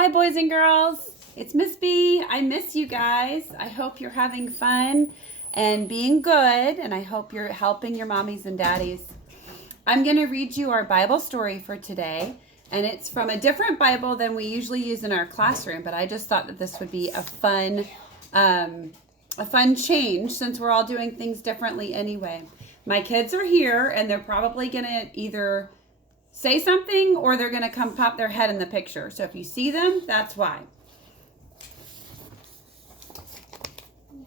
Hi, boys and girls. It's Miss B. I miss you guys. I hope you're having fun and being good, and I hope you're helping your mommies and daddies. I'm going to read you our Bible story for today, and it's from a different Bible than we usually use in our classroom, but I just thought that this would be a fun change since we're all doing things differently anyway. My kids are here, and they're probably going to either say something or they're going to come pop their head in the picture. So if you see them, that's why.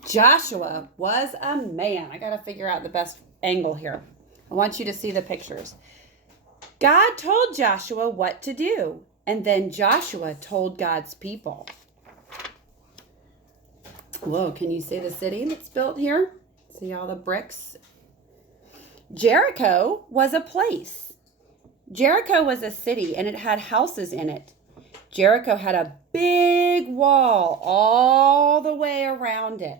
Joshua was a man. I got to figure out the best angle here. I want you to see the pictures. God told Joshua what to do, and then Joshua told God's people. Whoa, can you see the city that's built here? See all the bricks? Jericho was a place. Jericho was a city, and it had houses in it. Jericho had a big wall all the way around it.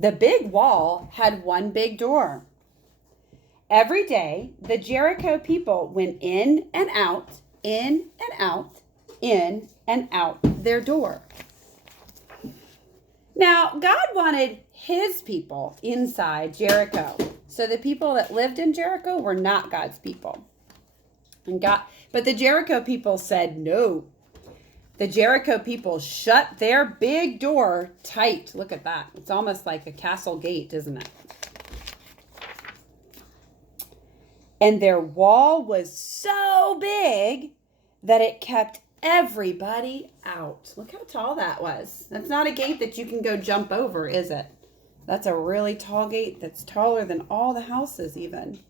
The big wall had one big door. Every day, the Jericho people went in and out, in and out, in and out their door. Now, God wanted his people inside Jericho. So the people that lived in Jericho were not God's people. But the Jericho people said no. The Jericho people shut their big door tight. Look at that. It's almost like a castle gate, isn't it? And their wall was so big that it kept everybody out. Look how tall that was. That's not a gate that you can go jump over, is it? That's a really tall gate that's taller than all the houses even.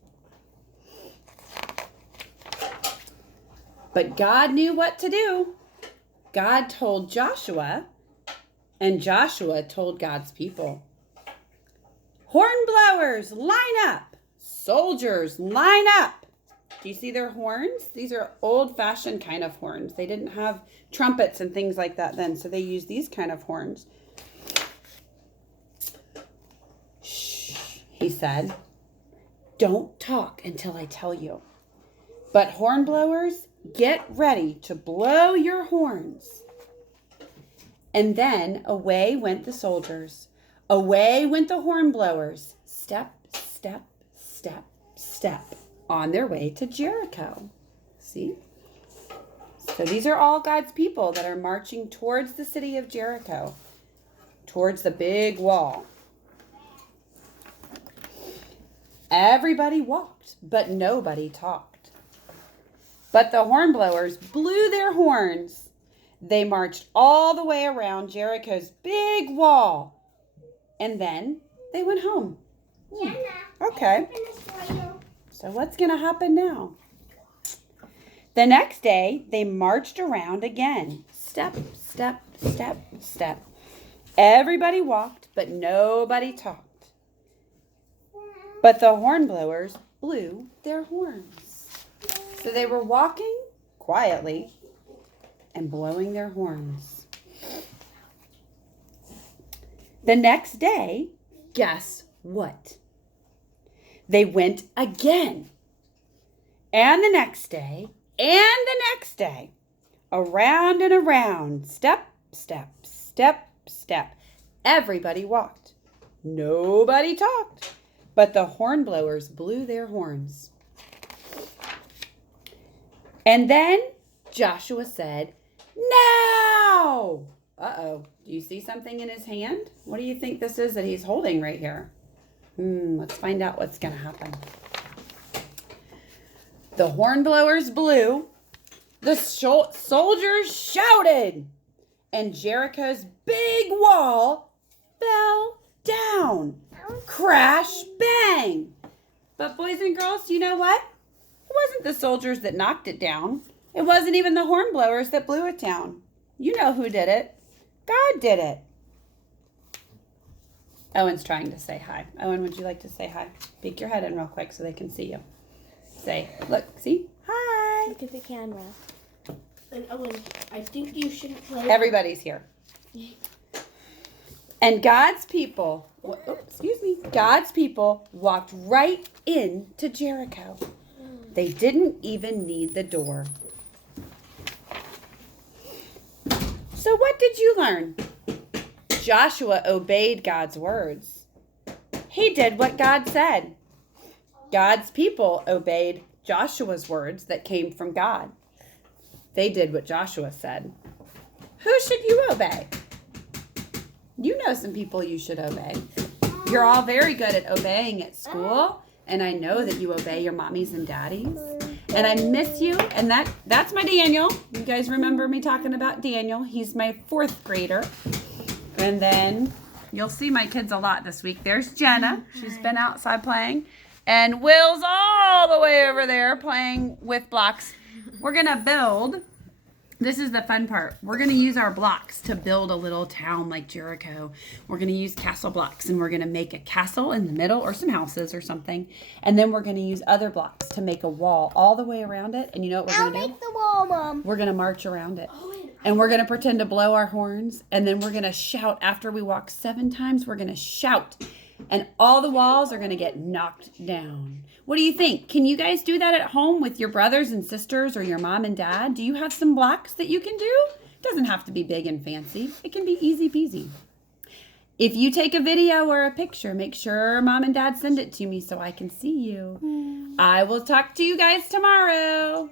But God knew what to do. God told Joshua, and Joshua told God's people. Horn blowers, line up. Soldiers, line up. Do you see their horns? These are old-fashioned kind of horns. They didn't have trumpets and things like that then, so they used these kind of horns. Shh, he said. Don't talk until I tell you. But horn blowers, get ready to blow your horns. And then away went the soldiers. Away went the horn blowers. Step, step, step, step. On their way to Jericho. See? So these are all God's people that are marching towards the city of Jericho, towards the big wall. Everybody walked, but nobody talked. But the horn blowers blew their horns. They marched all the way around Jericho's big wall. And then they went home. Jenna, okay. So what's going to happen now? The next day, they marched around again. Step, step, step, step. Everybody walked, but nobody talked. But the horn blowers blew their horns. So they were walking quietly and blowing their horns. The next day, guess what? They went again. And the next day, and the next day. Around and around. Step, step, step, step. Everybody walked. Nobody talked. But the horn blowers blew their horns. And then Joshua said, now! Uh-oh. Do you see something in his hand? What do you think this is that he's holding right here? Let's find out what's going to happen. The horn blowers blew. The soldiers shouted. And Jericho's big wall fell down. Crash, bang. But boys and girls, you know what? It wasn't the soldiers that knocked it down. It wasn't even the horn blowers that blew it down. You know who did it. God did it. Owen's trying to say hi. Owen, would you like to say hi? Peek your head in real quick so they can see you. Say, look, see? Hi. Look at the camera. And Owen, I think you should play. Everybody's here. And God's people, God's people walked right into Jericho. They didn't even need the door. So what did you learn? Joshua obeyed God's words. He did what God said. God's people obeyed Joshua's words that came from God. They did what Joshua said. Who should you obey? You know some people you should obey. You're all very good at obeying at school, and I know that you obey your mommies and daddies. And I miss you, and that's my Daniel. You guys remember me talking about Daniel. He's my 4th grader. And then you'll see my kids a lot this week. There's Jenna. She's been outside playing. And Will's all the way over there playing with blocks. We're going to build. This is the fun part. We're going to use our blocks to build a little town like Jericho. We're going to use castle blocks, and we're going to make a castle in the middle or some houses or something. And then we're going to use other blocks to make a wall all the way around it. And you know what we're going to do? I'll make the wall, Mom. We're going to march around it. And we're going to pretend to blow our horns. And then we're going to shout. After we walk 7 times, we're going to shout. And all the walls are going to get knocked down. What do you think? Can you guys do that at home with your brothers and sisters or your mom and dad? Do you have some blocks that you can do? It doesn't have to be big and fancy. It can be easy peasy. If you take a video or a picture, make sure Mom and Dad send it to me so I can see you. I will talk to you guys tomorrow.